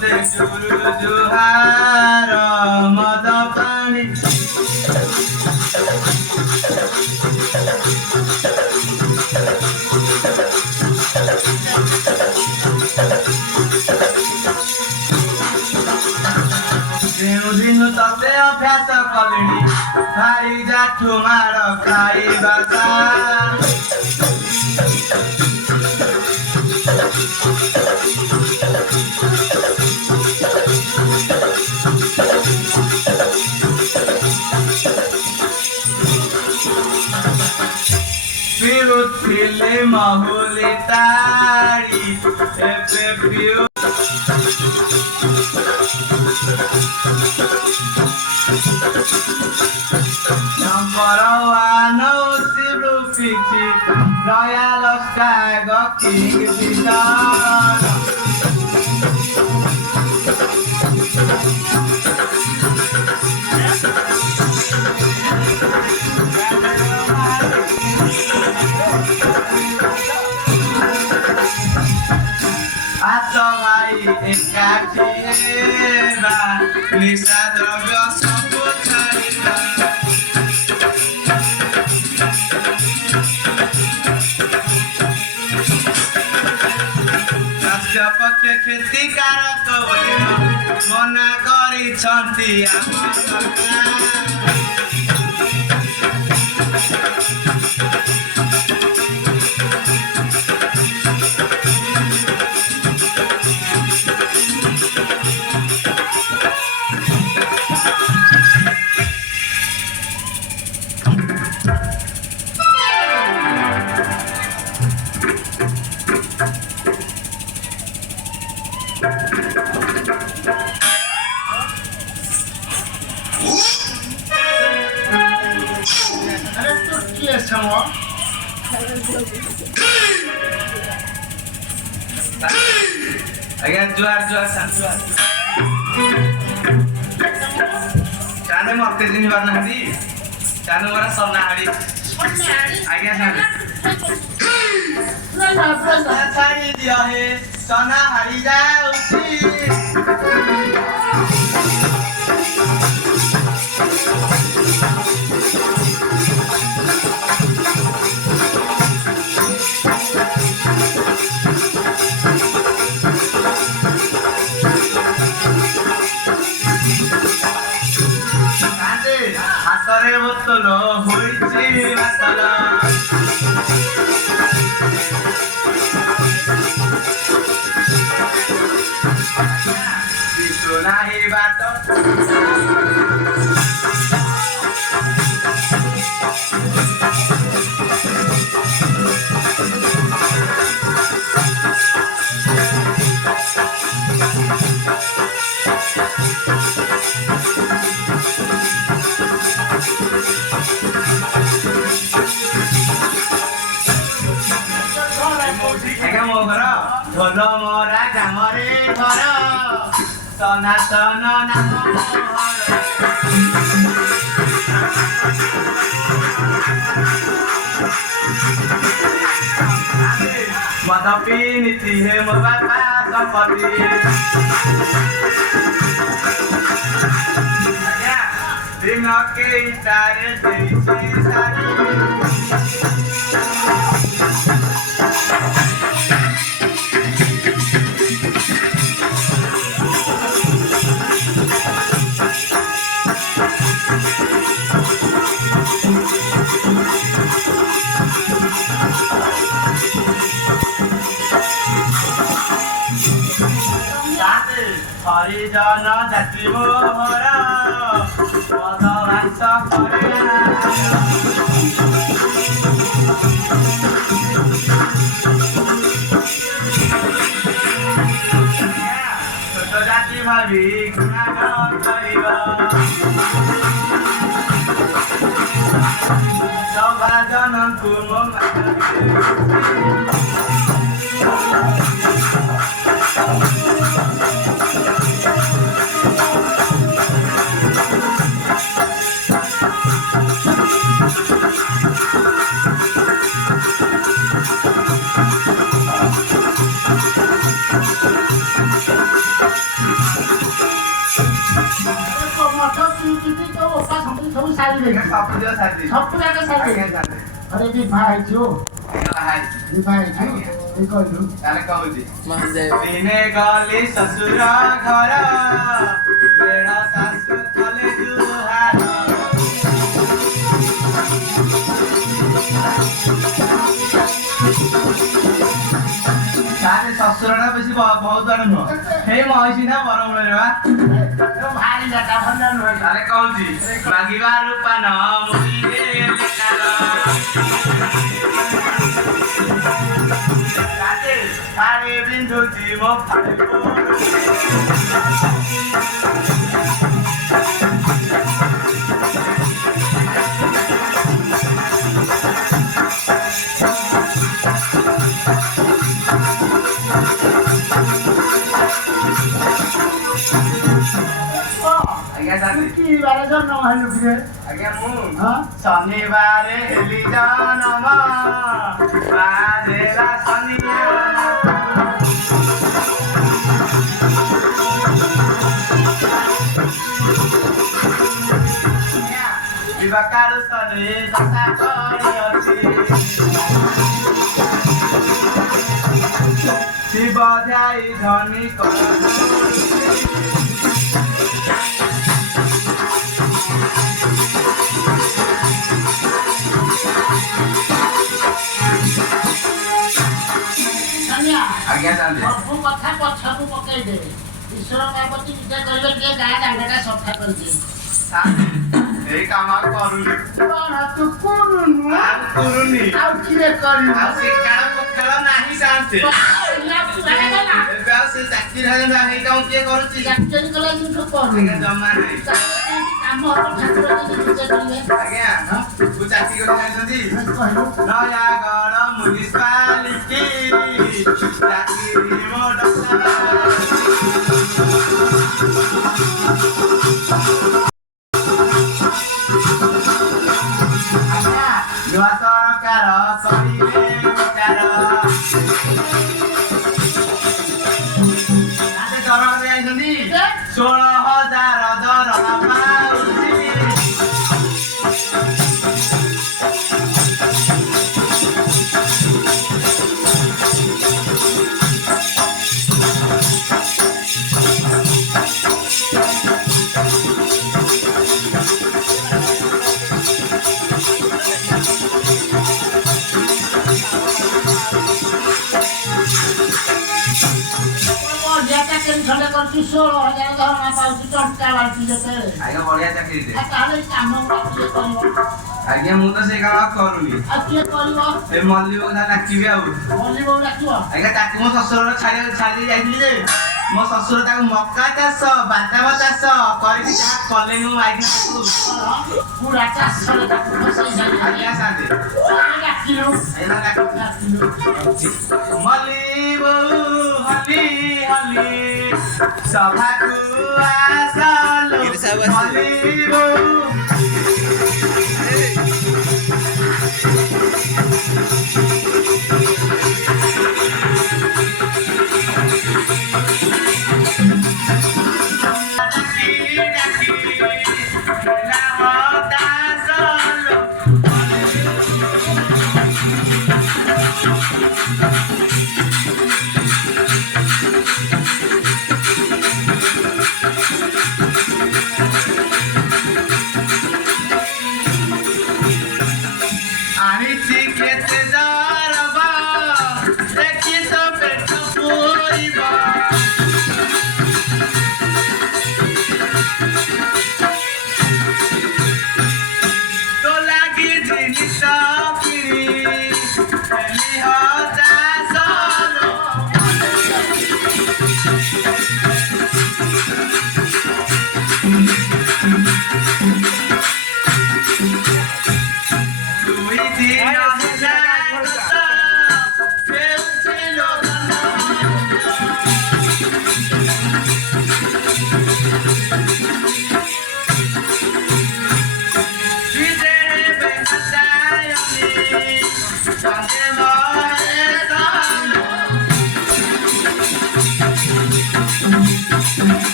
मते जुरु जुहार मद पानी दिन तते अभ्यास कलिणी भाई जाठु मार खाइबा Pirutile mahulitari epe piu Namparawana usiru pichi Royal Oskago King Pitana Ekachieva Nisa drobyo sopuchariva Sasya pakya kheti karako Mona kori chanti amana Agar juar santuar. Chane mokte dini barna hadi. Chane mara sonna hadi. Agar chane. Chane diya hai. Sonna hadi jauchi. Hatare botolo hoichi matala Bisu nahi bato Dholo mora gamore ghara sanatana namo hara Matapi niti he mo bapa sampati Ya dinake itare deisi sari Harijana jati mohara Wadavasa karya Soto jati bhavi gunana kariba Sabhajananku ସବୁ ସାରିଲେ ସବୁ ଦିଅ ସାଥି ସବୁ ଯାକ ସାରିଲେ ସାଥି ଆରେ ବିଭା ହେଇଛୁ ହାଇ ବିଭା ହେଇଛୁ এই କହିଲୁ ତାହେଲେ କହୁଛି ଦିନେ ଗଲି ଶ୍ୱଶୁର ଘର ବେଳ ଶାଶୁ କଲେ ଜୁହାର ତାହେଲେ ଶ୍ୱଶୁରଟା ବେଶୀ ବହୁତ ବାଟ ନୁହଁ ହେଇ ମହିଷି ନା ବରମୂଳରେ ବା ଭାରି ଜାଟା ଭଲ ନୁହେଁ ତାହେଲେ କହୁଛି ମାଗିବା ରୂପା ନ ମୁଡ଼ିରେ ଲେଖାର Hari bintu jimo hari ବାରେ ଜନ୍ମ ହେଲୁ କିରେ ଆଜ୍ଞା ମୁଁ ହଁ ଶନିବାରେ ହେଲି ଜନ୍ମ ବାରେଲା ଶନିବାର ବିବାକାରୁ ସରେ ଦଶା କରିଅଛି ଶିବ ଧ୍ୟାଇ ଧନୀ ଆଜ୍ଞା ଚାଲୁ ସବୁ କଥା ପଛକୁ ପକେଇଦେ ଈଶ୍ୱର ପାର୍ବତୀ ପୂଜା କରିବେ ଟିକେ ଗାଁ ଦାଣ୍ଡଟା ସଫା କରିଦିଏ ଏଇ କାମ ଆଉ କରୁନି କଣ ତୁ କରୁନୁ ଆଉ କରୁନି ଆଉ କିଏ କରିବୁ ଆଉ ସେ କାଳ ପଖାଳ ନାହିଁ ସାନ୍ତେ ଏବେ ଆଉ ସେ ଚାକିରି ହେଲେ ହେଇ କାମ କିଏ କରୁଛି ଚାକିରି କଲା ଜିନିଷ କରୁ ଆଜ୍ଞା ଜମା ନାହିଁ କାମ ହବ ଠାକୁର ଯଦି ପୂଜା କରିବେ ଆଜ୍ଞା ମୁଁ ଚାକିରି କରି ଯାଇଛନ୍ତି କହିଲୁ ନୟାଗଡ଼ ମ୍ୟୁନିସିପାଲିଟି ଚାକିରି ମୋ ଡକ୍ଟର ନୂଆ ସରକାର କରିବେ ବିଚାର ଦରମା ଯାଇଛନ୍ତି 16,000 ଦରମା ପାଉଛି ଖଣ୍ଡେ କରୁଛୁ 16,000 ଦରମା ପାଉଛି ଟଙ୍କା ବାଣ୍ଟି ଯେତେ ଆଜ୍ଞା ବଢିଆ ଚାକିରିଟେ ତାହେଲେ କାମ କିଏ କରିବ ଆଜ୍ଞା ମୁଁ ତ ସେଇ କାମ କରିବି ଆଉ କିଏ କରିବ ଏ ମଲ୍ଲି ବୋଉ ଡାକିବି ଆଉ ମଲ୍ଲି ବୋଉ ଡାକିବ ଆଜ୍ଞା ତାକୁ ମୋ ଶ୍ୱଶୁର ଛାଡ଼ି ଯାଇଥିଲି ଯେ ମୋ ଶ୍ୱଶୁର ତାକୁ ମକା ଚାଷ ବାଦାମ ଚାଷ କରିକି ଯାହା କଲେ ମୁଁ ମାଇକି ପୁରା ଚାଷରେ ତାକୁ ଫସେଇ ସାରିଲି ଆଜ୍ଞା ସାଥେ ଡାକିଲୁ ମଲ୍ଲି ବୋଉ ହଲି ହଲି ସଭାକୁ ଆସଲୁ ମଲ୍ଲି ବୋଉ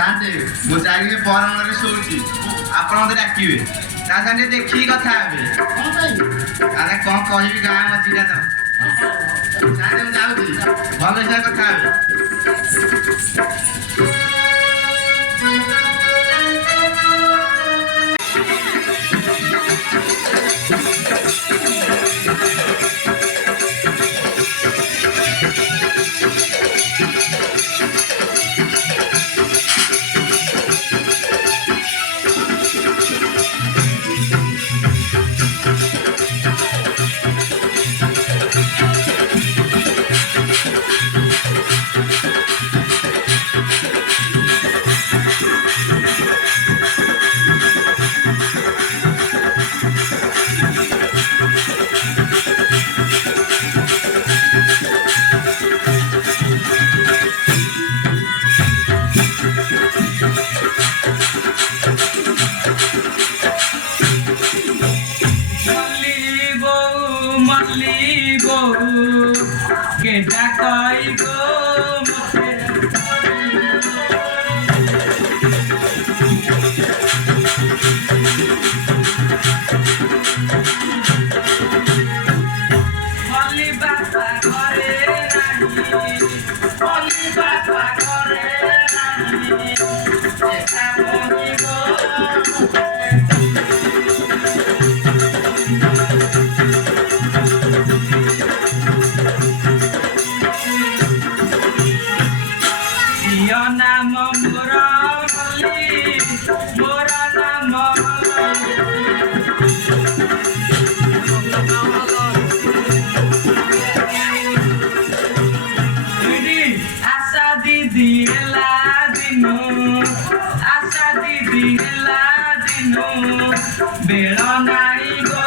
ସାନ୍ତେ ମୁଁ ଚାରିରେ ପରମରେ ଶୋଉଛି ଆପଣ ମୋତେ ଡାକିବେ ତା ସାଙ୍ଗେ ଦେଖିକି କଥା ହେବେ ଆରେ କ'ଣ କହିବି ଗାଁ ମଝିଟା ତ ସାନ୍ତେ ମୁଁ ଯାଉଛି ଭଲ ହିସାବରେ କଥା ହେବେ কেটা কই গো মলি বাবা ঘরে রানী মলি বাবা ঘরে রানী এটা মনি গো নাম মুরলি মোরা নাম আশা দিদি এলা দিনু আশা দিদি এলা দিনু বেড় নাই গো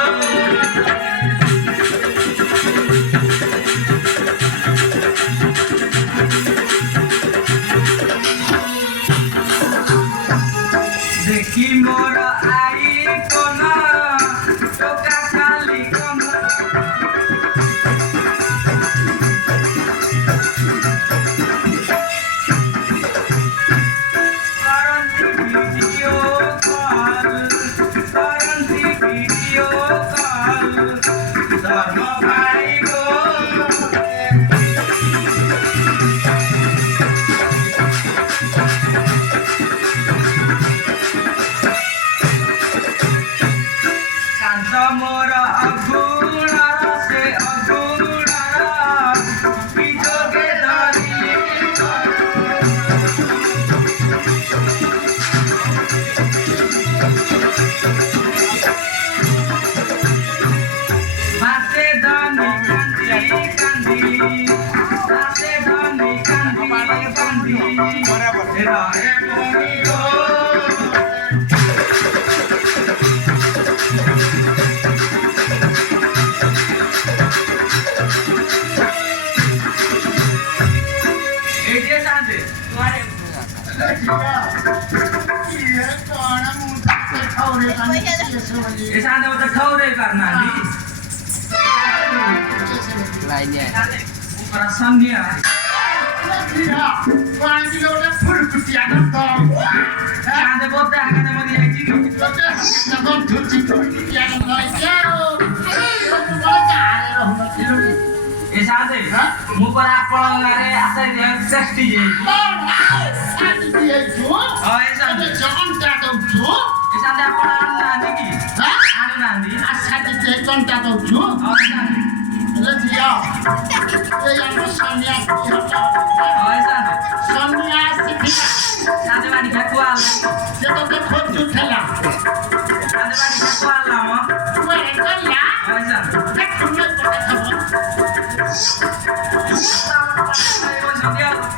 দেখি মোর আই কোন টোকা খালি কোন করন্তি ভিডিও কল ধর্ম ভাই গো মোর অগুণর সে অগুণর বিযোগে ধরি ভাসে ধনি কান্দি কান্দি ভাসে ধনি কান্দি কান্দি রহে মনি গো Isaan daw tagkawre karena di lainnya perasaan dia isaan daw bote akan mau dia jigi isaan deh mu para pelangare asal dia safety je oh isaan deh isaan deh apa nanti ki anu nanti oh isaan oh isaan deh Sante bani jatual. Sante bani jatual lama. Oh isaan.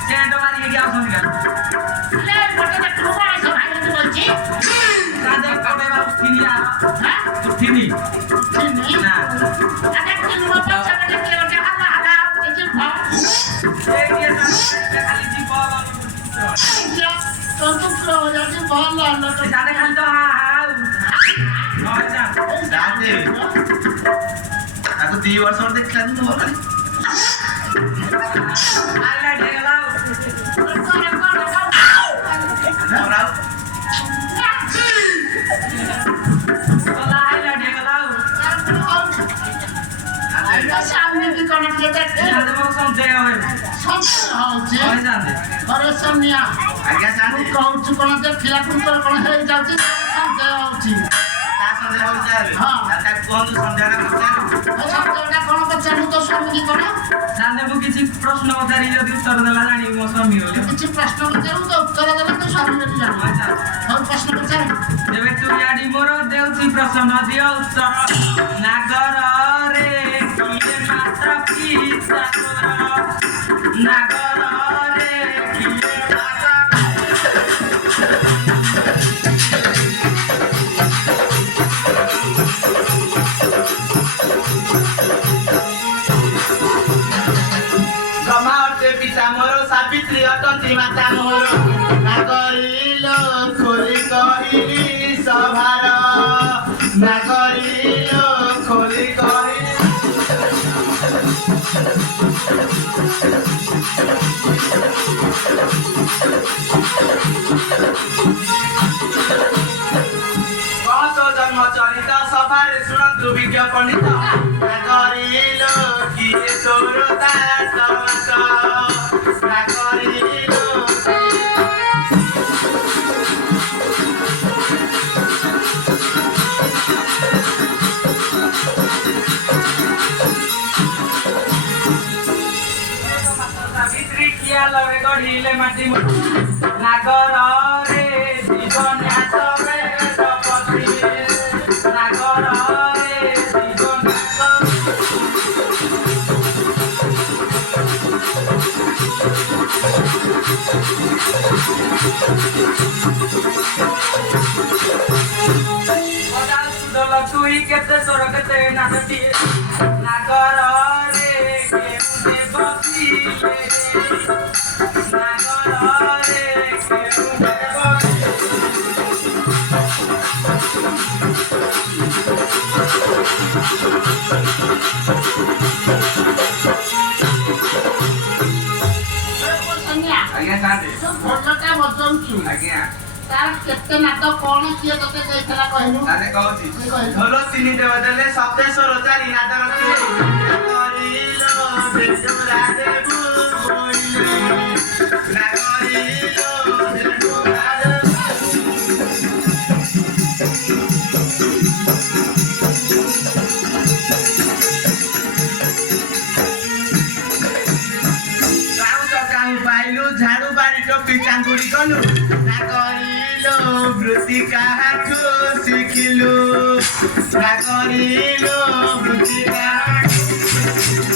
Sante bani ke kya sunika? Sante kote ba sini ya? Sini. Nah. Dia kali di bawah. Sante kali to ha. Oh isaan. Sante. Aku 3 वर्ष देखला तू बोल Highlight है लाओ. ଟିକେ ଦେଖେ ସାଧେ ମୋର ସନ୍ଦେହ ହୁଏ ସନ୍ଦେହ ହଉଛି ହଁ ସାଧେ ଘରେ ସନିଆ ଆଜ୍ଞା ମୁଁ ସାଧେ କହୁଛୁ କଣ ଯେ ଖିଲାପୁଙ୍କର କଣ ହେଇଯାଉଛି ସନ୍ଦେହ ହଉଛି ତା ସନ୍ଦେହ ହଉଛି ତାହେଲେ ହଁ। ତାକୁ କୁହନ୍ତୁ ସନ୍ଦେହଟା ପଚାରୁ ସନ୍ଦେହଟା କଣ ପଚାରିବୁ ତୋ ସ୍ୱାମୀ କଣ ସାଧେ ମୁଁ କିଛି ପ୍ରଶ୍ନ ପଚାରି ଯଦି ଉତ୍ତର ଦେଲା ଜାଣିବି ମୋ ସ୍ୱାମୀ ବୋଲି କିଛି ପ୍ରଶ୍ନ ପଚାରିବୁ ତ ଉତ୍ତର ଦେଲେ ତୋ ସ୍ୱାମୀ ବୋଲି ଜାଣିବୁ ହଁ ସାଧେ ହଉ ପ୍ରଶ୍ନ ପଚାରିବୁ ତେବେ ତୁ ଇଆଡି ମୋର ଦେଉଛି ପ୍ରଶ୍ନ ଦିଅ ଉତ୍ତର ନାଗରରେ କିଏ ମାତା ପିତା ତୋର ନାଗରରେ କିଏ ମାତା ବ୍ରହ୍ମା ଅଟେ ପିତା ମୋର ସାବିତ୍ରୀ ଅଟନ୍ତି ମାତା ମୋର ନାଗରିଲ ଖୋଲି କହିଲି ସଭାର ନାଗରିଲ ଖୋଲି କହିଲି କହତ ଜନ୍ମ ଚରିତ ସଭାରେ ଶୁଣନ୍ତୁ ବିଜ୍ଞ ପଣ୍ଡିତ ନାଗରିଲ କିଏ ତୋର ଦାସ ନାଗରିଲ ସାବିତ୍ରୀ ଖିଆଲରେ ଗଢିଲେ ମାଟି ନାଗରରେ ଜୀବନ୍ୟାସରେ ଶପଥି ନାଗରରେ ଜୀବନ୍ୟାସ ସୁଦଲ ତୁଇ କେତେ ସ୍ୱର କେତେ ନାଚଟି ନାଗରରେ କେଉଁ ବସିଲେ ନାଗରରେ କେଉଁ ବସିଲେ ସନିଆ ଆଜ୍ଞା ସାଧେ ତୁ ଭଲଟା ବଜଉଛୁ ଆଜ୍ଞା ତାର କେତେ ନାଟ କଣ କିଏ ତତେ ଦେଇଥିଲା କହିଲୁ ତାହେଲେ କହୁଛି ଢୋଲ ତିନି ଦେବ ଦେଲେ ସପ୍ତେଶ୍ୱର ଚାରି ନାଦର ନାଗରିଲ ଦେଶୁରା ଦେବୁ ବୋଇଲେ ନାଗରିଲ ଦେଶୁରା ଦେବୁ କାହୁ ପାଇଲୁ ଝାଡୁ ବାଡି ଟୋପି ଚାଙ୍ଗୁଡି କଲୁ ନାଗରିଲ ବୃତ୍ତି କାହାଠୁ ଶିଖିଲୁ ନାଗରିଲ ବୃତ୍ତି କାହାଠୁ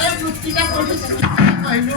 ଏ ବୃତ୍ତିଟା କୋଉଠି ଶିଖିଛୁ କହିଲୁ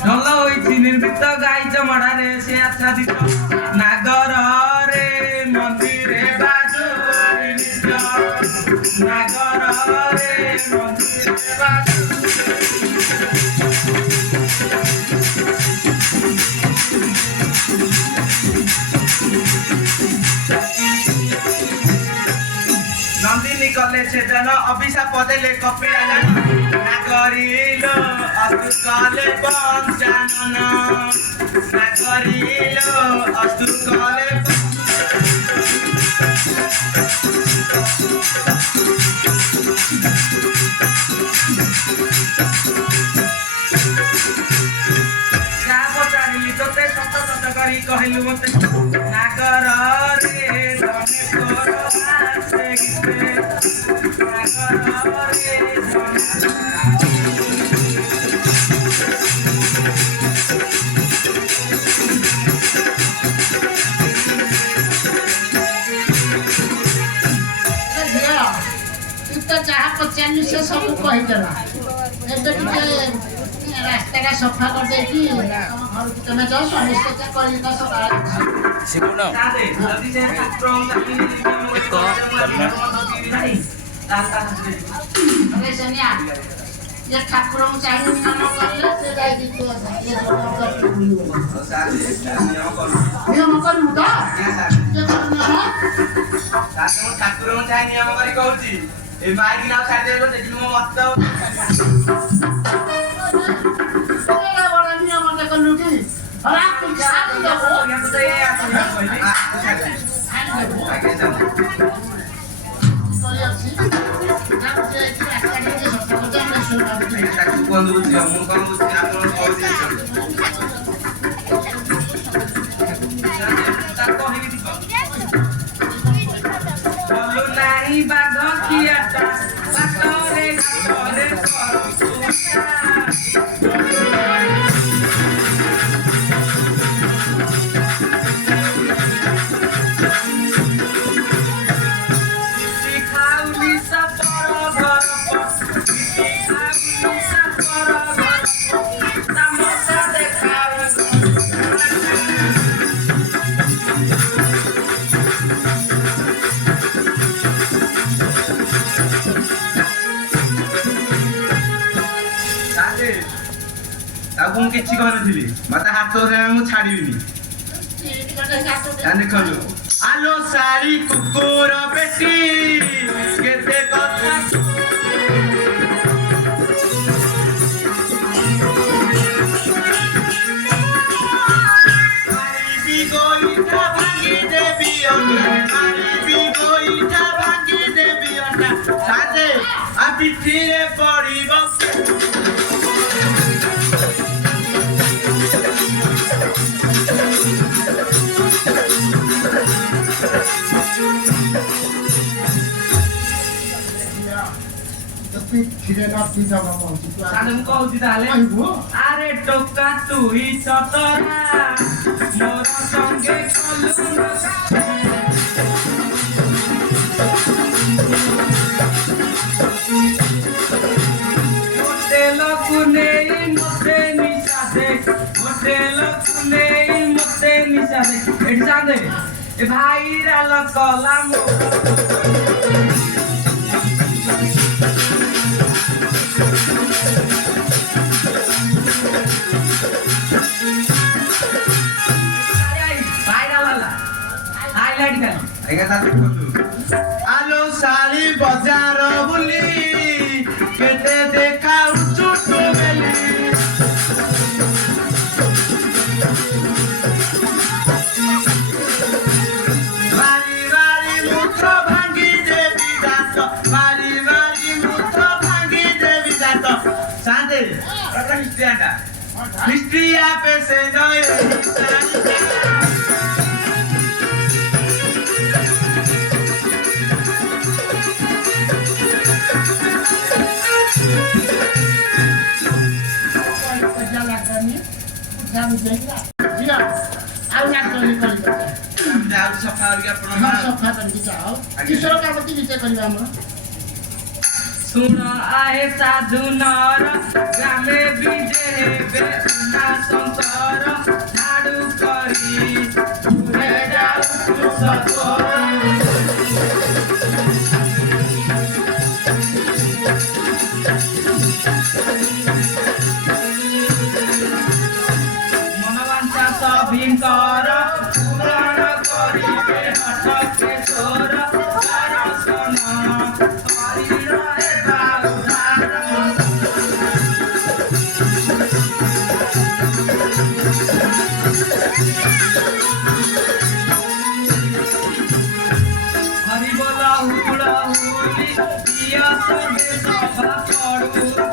ঢোল হইছি নির্মিত গাই চমড়ারে সে আচ্ছাদিত নাগରରେ মন্দিরে বাজু নাগରରେ মন্দিরে বাজু ନନ୍ଦିନୀ କଲେ ଛେଦନ ଅଭିଶାପ ଦେଲେ କପିଳା ନାଗରିଲ ଅସ୍ତୁ କଲେ ପଞ୍ଚାନନ ନାଗରିଲ ଅସ୍ତୁ କଲେ ଯାହା ପଚାରିଲି ତୋତେ ସତ ସତ କରି କହିଲୁ ମତେ ନାଗରରେ ତମେ ତୋର ଆସେ ଗୀତେ ନାଗରରେ ତୁ ତ ଯାହା ପଚାରିଲୁ ସେ ସବୁ କହିଦେଲା ଏବେ ଟିକେ ରାସ୍ତାଟା ସଫା କରିଦେଇକି ତମ ଘରକୁ ତମେ ଯାଅ ସ୍ୱାମୀ ସହିତ କରିକି ସକାଳେ ଶିଖୁନ ସାଦେ ଯଦି ସେ ଠାକୁରଙ୍କୁ ଆରେ ସନିଆ ये ଠାକୁରଙ୍କୁ ଚାହିଁ ନିୟମ କଲେ ସେ ଯାଇକି ନିୟମ କରିବୁ ତ ଠାକୁରଙ୍କୁ ଚାହିଁ ନିୟମ କରି କହୁଛି ଏ ମାଇକି ନାଉ ଛାଡ଼ିଦେବ ଦେଖିଲି ମୋ ମତ ନିୟମ କଲୁ କି କୁହନ୍ତୁ ବୁଝିବ ମୁଁ କଣ ବୁଝିବି ଆପଣ ଭଲ ନାହିଁ ବାଘ ଖିଆଟା ବାଟରେ ଘାଟରେ ଖାଉନି ସାପର ଘର ସାପର ଘର ତାମସା ଦେଖାଉ ତାକୁ ମୁଁ କିଛି କରିନଥିଲି ମତେ ହାତ ମୁଁ ଛାଡ଼ିବିନି ଦେଖନ୍ତୁ ଆଲୋ ଶାଢ଼ୀ କୁକୁର ବେଟି କେତେ କଥା ମାରିବି ଗୋଇଠା ଭାଙ୍ଗି ଦେବି ଅଣ୍ଡା ମାରିବି ଗୋଇଠା ଭାଙ୍ଗି ଦେବି ଅଣ୍ଡା ସାଥେ ଆ ପିଠିରେ ପଡ଼ିବ ସାଦେ ମୁଁ କହୁଛି ତାହେଲେ ଆରେ ଟୋକା ତୁ ହି ଚତରା ମୋର ସଙ୍ଗେ କଲୁ ହୋଟେଲକୁ ନେଇ ମତେ ନିଶା ଦେ ହୋଟେଲକୁ ନେଇ ମତେ ନିଶା ଦେ ଏଠି ସାଦେ ଏ ଭାଇରାଲ କଲା ମୋ ଆଲୋ ଶାଳି ବଜାର ବୁଲି କେତେ ଦେଖାଉଛୁ ତୁ ବେଲି ମାରି ମାରି ମୁଥ ଭାଙ୍ଗି ଦେବି ଦାନ୍ତ ମାରି ମାରି ମୁଥ ଭାଙ୍ଗି ଦେବି ଦାନ୍ତ ସାନ୍ଦେ ହିଷ୍ଟ୍ରିଆଟା ହିଷ୍ଟ୍ରିଆ ପେସେ ନଏ ଆଉ ନାଚନି କରିବା ଯାଉଛି ସଫା କରିକି ଆପଣ ସଫା କରିକି ଯାଅ କିଶୋର କାମତି ବିଷୟ କରିବା ଆମର ଶୁଣ ଆଏ ସାଧୁ ନର ଗ୍ରାମେ ବିଜେ ହେବେ ଉମା ଶଙ୍କର ଝାଡୁ କରି ତୁମେ ଯାଉଛୁ ମନବାଞ୍ଚା ସଭିଙ୍କର ପୂରଣ କରିବେ ହଠ କେଶୋର ଦର୍ଶନ କରି ରହିବା ଉଦ୍ଧାର ହରିବୋଲ ହୁଳ ହୁଳି ଦିଅ ସବେ ସଭା ପଡୁ